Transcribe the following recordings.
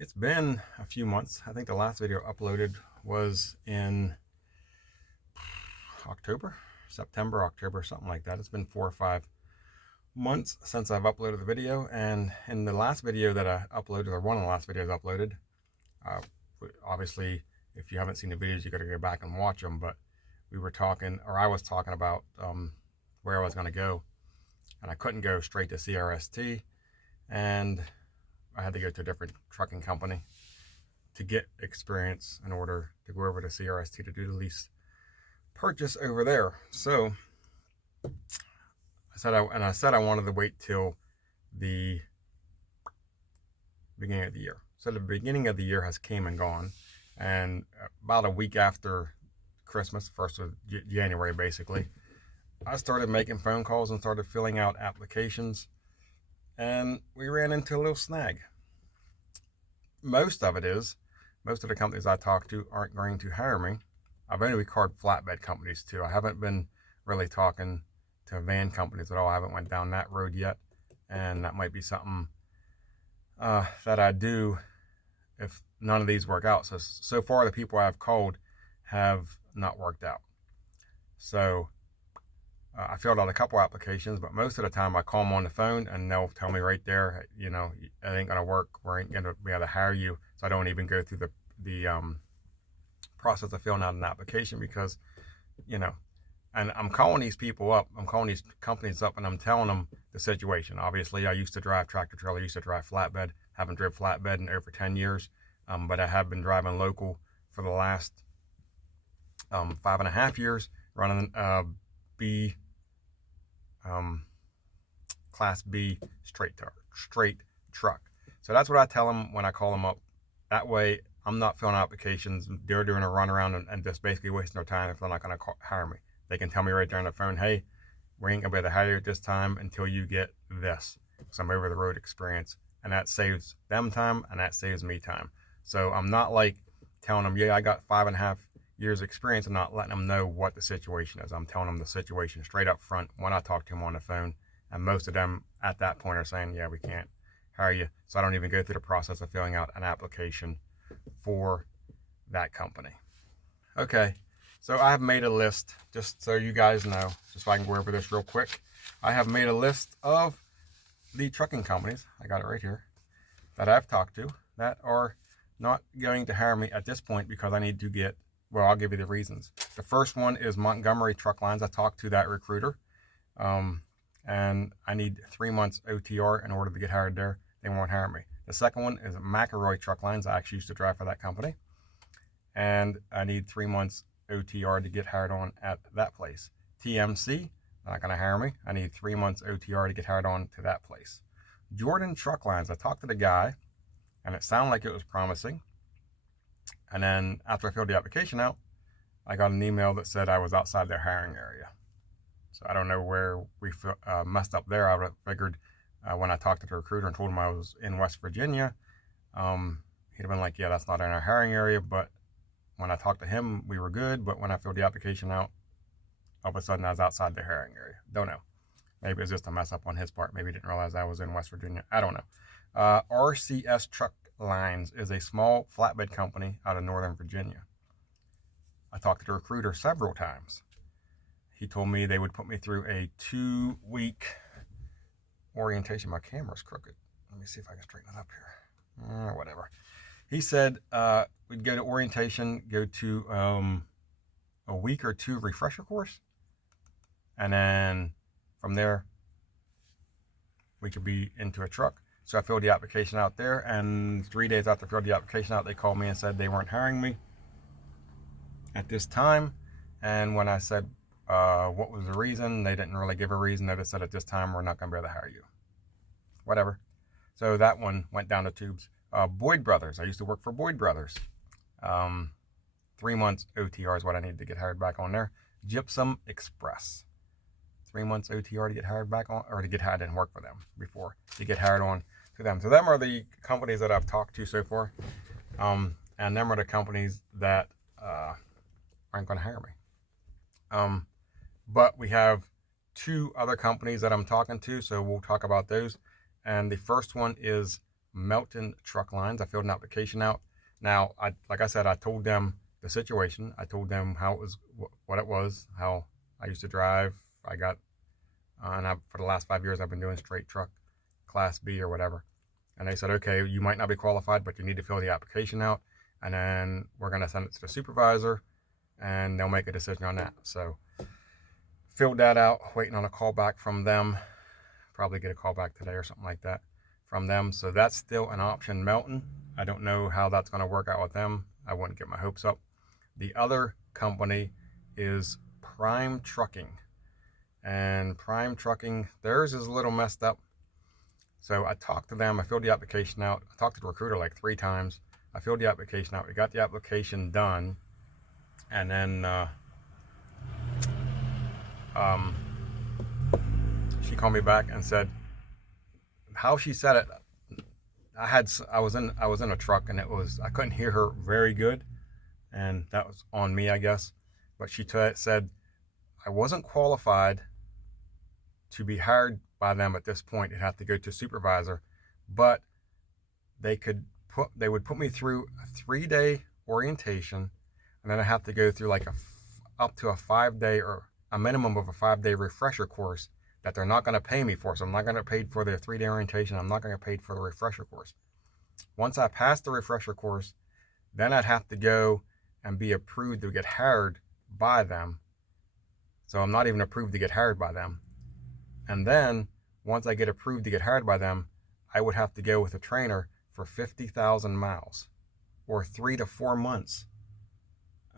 It's been a few months. I think the last video uploaded was in October, September, October, something like that. It's been 4 or 5 months since I've uploaded the video. And in the last video that I uploaded, or one of the last videos uploaded, uh, obviously, if you haven't seen the videos, you got to go back and watch them. But we were talking, or I was talking about where I was going to go. And I couldn't go straight to CRST. And I had to go to a different trucking company to get experience in order to go over to CRST to do the lease purchase over there. So I said I wanted to wait till the beginning of the year. So the beginning of the year has came and gone, and about a week after Christmas, 1st of January basically, I started making phone calls and started filling out applications, and we ran into a little snag. Most of the companies I talk to aren't going to hire me. I've only called flatbed companies too. I haven't been really talking to van companies at all. I haven't went down that road yet, and that might be something that I do if none of these work out. So far the people I've called have not worked out. So I filled out a couple applications, but most of the time I call them on the phone and they'll tell me right there, you know, it ain't gonna work. We ain't gonna be able to hire you. So I don't even go through the process of filling out an application because, you know, and I'm calling these people up, I'm calling these companies up, and I'm telling them the situation. Obviously, I used to drive tractor trailer, I used to drive flatbed, haven't driven flatbed in over 10 years, but I have been driving local for the last 5.5 years, running Class B straight truck. So that's what I tell them when I call them up. That way, I'm not filling out applications. They're doing a runaround and just basically wasting their time if they're not going to hire me. They can tell me right there on the phone, hey, we ain't going to be able to hire you at this time until you get this, some over-the-road experience. And that saves them time, and that saves me time. So I'm not like telling them, yeah, I got 5.5 years experience, and not letting them know what the situation is. I'm telling them the situation straight up front when I talk to them on the phone. And most of them at that point are saying, yeah, we can't hire you. So I don't even go through the process of filling out an application for that company. Okay, so I have made a list, just so you guys know, just so I can go over this real quick. I have made a list of the trucking companies, I got it right here, that I've talked to that are not going to hire me at this point because I need to get, well, I'll give you the reasons. The first one is Montgomery Truck Lines. I talked to that recruiter, and I need 3 months OTR in order to get hired there. They won't hire me. The second one is McElroy Truck Lines. I actually used to drive for that company, and I need 3 months OTR to get hired on at that place. TMC, not going to hire me. I need 3 months OTR to get hired on to that place. Jordan Truck Lines. I talked to the guy, and it sounded like it was promising. And then after I filled the application out, I got an email that said I was outside their hiring area. So I don't know where we messed up there. I would have figured when I talked to the recruiter and told him I was in West Virginia, he'd have been like, yeah, that's not in our hiring area. But when I talked to him, we were good. But when I filled the application out, all of a sudden I was outside the hiring area. Don't know. Maybe it was just a mess up on his part. Maybe he didn't realize I was in West Virginia. I don't know. RCS Truck Lines is a small flatbed company out of Northern Virginia. I talked to the recruiter several times. He told me they would put me through a 2-week orientation. My camera's crooked. Let me see if I can straighten it up here. Whatever. He said we'd go to orientation, go to a week or 2 refresher course, and then from there we could be into a truck. So I filled the application out there, and 3 days after I filled the application out, they called me and said they weren't hiring me at this time. And when I said what was the reason, they didn't really give a reason. They just said at this time we're not going to be able to hire you. Whatever. So that one went down the tubes. Boyd Brothers. I used to work for Boyd Brothers. 3 months OTR is what I need to get hired back on there. Gypsum Express. 3 months OTR to get hired back on, or to get hired, didn't work for them before, to get hired on to them. So them are the companies that I've talked to so far. And them are the companies that aren't going to hire me. But we have 2 other companies that I'm talking to, so we'll talk about those. And the first one is Melton Truck Lines. I filled an application out. Now, like I said, I told them the situation. I told them how it was, what it was, how I used to drive. I got, for the last 5 years, I've been doing straight truck, Class B or whatever. And they said, okay, you might not be qualified, but you need to fill the application out. And then we're going to send it to the supervisor and they'll make a decision on that. So filled that out, waiting on a call back from them. Probably get a call back today or something like that from them. So that's still an option, Melton. I don't know how that's going to work out with them. I wouldn't get my hopes up. The other company is Prime Trucking. And Prime Trucking, theirs is a little messed up. So I talked to them. I filled the application out. I talked to the recruiter like 3 times. I filled the application out. We got the application done. And then she called me back and said, how she said it, I was in a truck and I couldn't hear her very good, and that was on me, I guess. But she said I wasn't qualified to be hired by them at this point. It had to go to supervisor, but they would put me through a 3-day orientation, and then I have to go through like up to a 5-day or a minimum of a 5-day refresher course that they're not going to pay me for. So I'm not going to get paid for the 3-day orientation. I'm not going to get paid for the refresher course. Once I pass the refresher course, then I'd have to go and be approved to get hired by them. So I'm not even approved to get hired by them. And then once I get approved to get hired by them, I would have to go with a trainer for 50,000 miles or 3 to 4 months.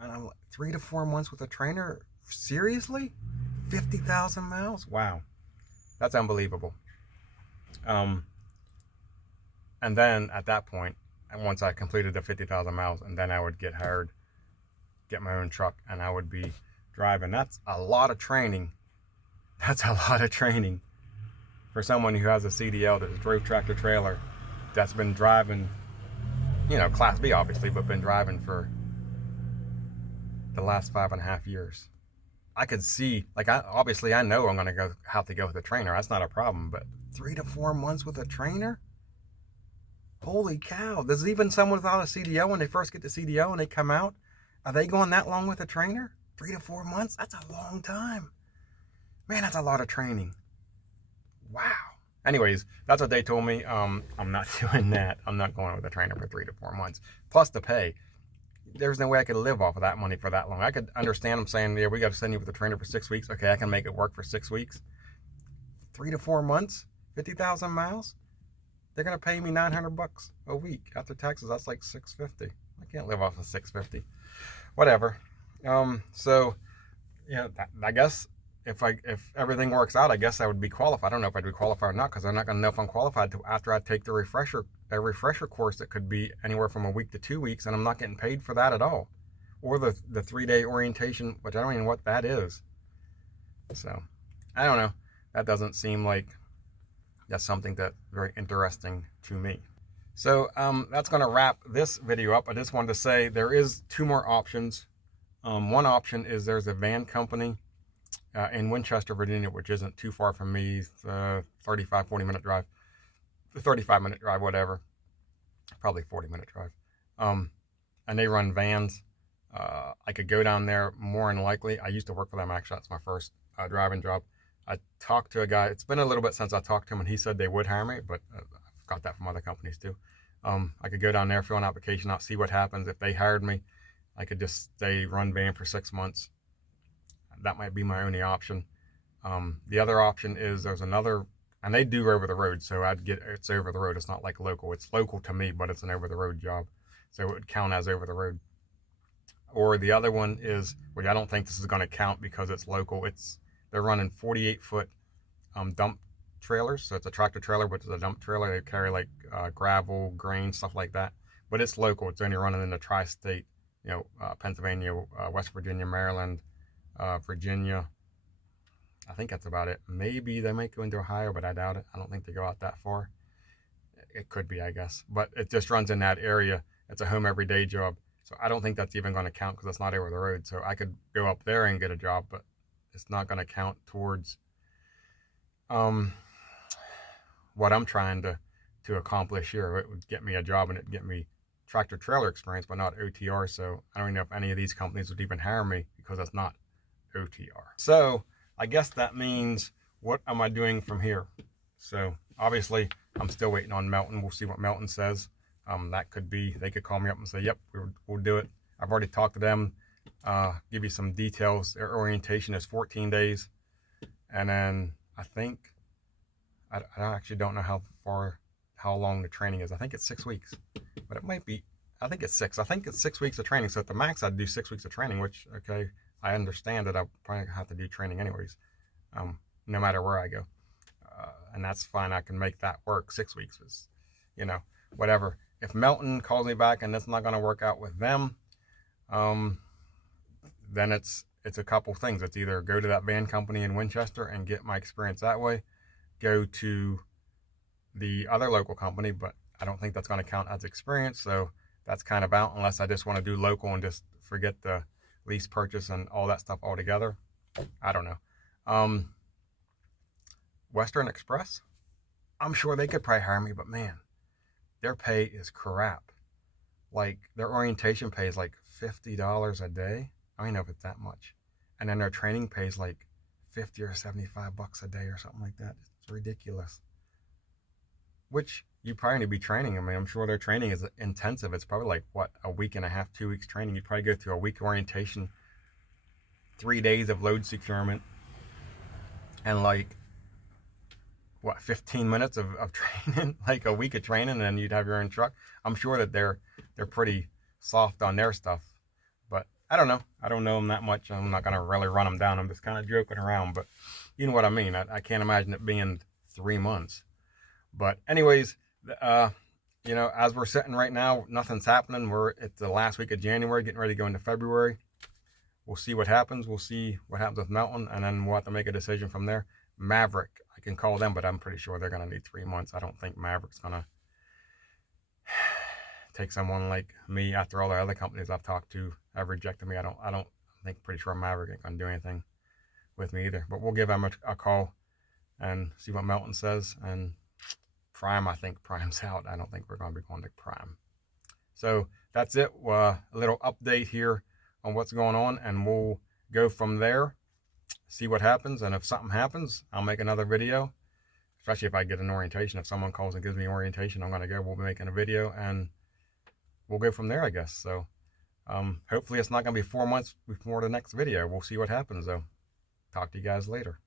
And I'm like, 3 to 4 months with a trainer? Seriously? 50,000 miles? Wow. That's unbelievable. And then at that point, and once I completed the 50,000 miles, and then I would get hired, get my own truck, and I would be driving. That's a lot of training. That's a lot of training for someone who has a CDL that drove tractor trailer, that's been driving, Class B obviously, but been driving for the last 5.5 years. I could see, obviously I know I'm going to have to go with a trainer. That's not a problem, but 3 to 4 months with a trainer? Holy cow. There's even someone without a CDL, when they first get the CDL and they come out, are they going that long with a trainer? 3 to 4 months? That's a long time. Man, that's a lot of training. Wow. Anyways, that's what they told me. I'm not doing that. I'm not going with a trainer for 3 to 4 months. Plus the pay. There's no way I could live off of that money for that long. I could understand them saying, yeah, we got to send you with a trainer for 6 weeks. Okay, I can make it work for 6 weeks. 3 to 4 months, 50,000 miles. They're going to pay me $900 a week. After taxes, that's like $650. I can't live off of $650. Whatever. So, I guess if everything works out, I guess I would be qualified. I don't know if I'd be qualified or not, because I'm not going to know if I'm qualified until after I take the refresher course that could be anywhere from a week to 2 weeks, and I'm not getting paid for that at all. Or the 3-day orientation, which I don't even know what that is. So, I don't know. That doesn't seem like that's something that's very interesting to me. So that's going to wrap this video up. I just wanted to say there is 2 more options. One option is there's a van company in Winchester, Virginia, which isn't too far from me, 35, 40-minute drive, 35-minute drive, whatever, probably 40-minute drive. And they run vans. I could go down there more than likely. I used to work for them, actually. That's my first driving job. I talked to a guy. It's been a little bit since I talked to him, and he said they would hire me, but I've got that from other companies too. I could go down there, fill an application out, see what happens. If they hired me, I could just stay run van for 6 months. That might be my only option. The other option is there's another, and they do over the road, so it's over the road. It's not like local. It's local to me, but it's an over the road job, so it would count as over the road. Or the other one is, which I don't think this is going to count because it's local. They're running 48-foot dump trailers. So it's a tractor trailer, but it's a dump trailer. They carry like gravel, grain, stuff like that. But it's local. It's only running in the tri-state, Pennsylvania, West Virginia, Maryland, Virginia. I think that's about it. Maybe they might go into Ohio, but I doubt it. I don't think they go out that far. It could be, I guess. But it just runs in that area. It's a home everyday job. So I don't think that's even going to count because it's not over the road. So I could go up there and get a job, but it's not going to count towards what I'm trying to to accomplish here. It would get me a job and it'd get me tractor trailer experience, but not OTR. So I don't even know if any of these companies would even hire me because that's not OTR. So I guess that means, what am I doing from here? So obviously I'm still waiting on Melton. We'll see what Melton says. That could be, they could call me up and say, yep, we'll do it. I've already talked to them, give you some details. Their orientation is 14 days. And then I think, I actually don't know how long the training is. I think it's 6 weeks, but it might be, I think it's 6. I think it's 6 weeks of training. So at the max, I'd do 6 weeks of training, which, okay, I understand that I probably have to do training anyways, no matter where I go. And that's fine. I can make that work. 6 weeks is, whatever. If Melton calls me back and that's not going to work out with them, then it's a couple things. It's either go to that van company in Winchester and get my experience that way, go to the other local company, but I don't think that's going to count as experience. So that's kind of out, unless I just want to do local and just forget the lease purchase and all that stuff altogether. I don't know. Western Express, I'm sure they could probably hire me, but man, their pay is crap. Like, their orientation pay is like $50 a day. I don't know if it's that much. And then their training pays like 50 or 75 bucks a day or something like that. It's ridiculous. Which you probably need to be training. I mean, I'm sure their training is intensive. It's probably like, what, a week and a half, 2 weeks training. You'd probably go through a week orientation, 3 days of load securement, and like, what, 15 minutes of training, like a week of training, and then you'd have your own truck. I'm sure that they're pretty soft on their stuff, but I don't know. I don't know them that much. I'm not going to really run them down. I'm just kind of joking around, but you know what I mean. I can't imagine it being 3 months. But anyways, as we're sitting right now, nothing's happening. We're at the last week of January, getting ready to go into February. We'll see what happens. We'll see what happens with Melton, and then we'll have to make a decision from there. Maverick, I can call them, but I'm pretty sure they're going to need 3 months. I don't think Maverick's going to take someone like me after all the other companies I've talked to have rejected me. I don't think, pretty sure Maverick ain't going to do anything with me either. But we'll give them a call and see what Melton says. And Prime, I think Prime's out. I don't think we're going to be going to Prime. So that's it. A little update here on what's going on, and we'll go from there, see what happens. And if something happens, I'll make another video, especially if I get an orientation. If someone calls and gives me orientation, I'm going to go. We'll be making a video, and we'll go from there, I guess. So hopefully it's not going to be 4 months before the next video. We'll see what happens, though. Talk to you guys later.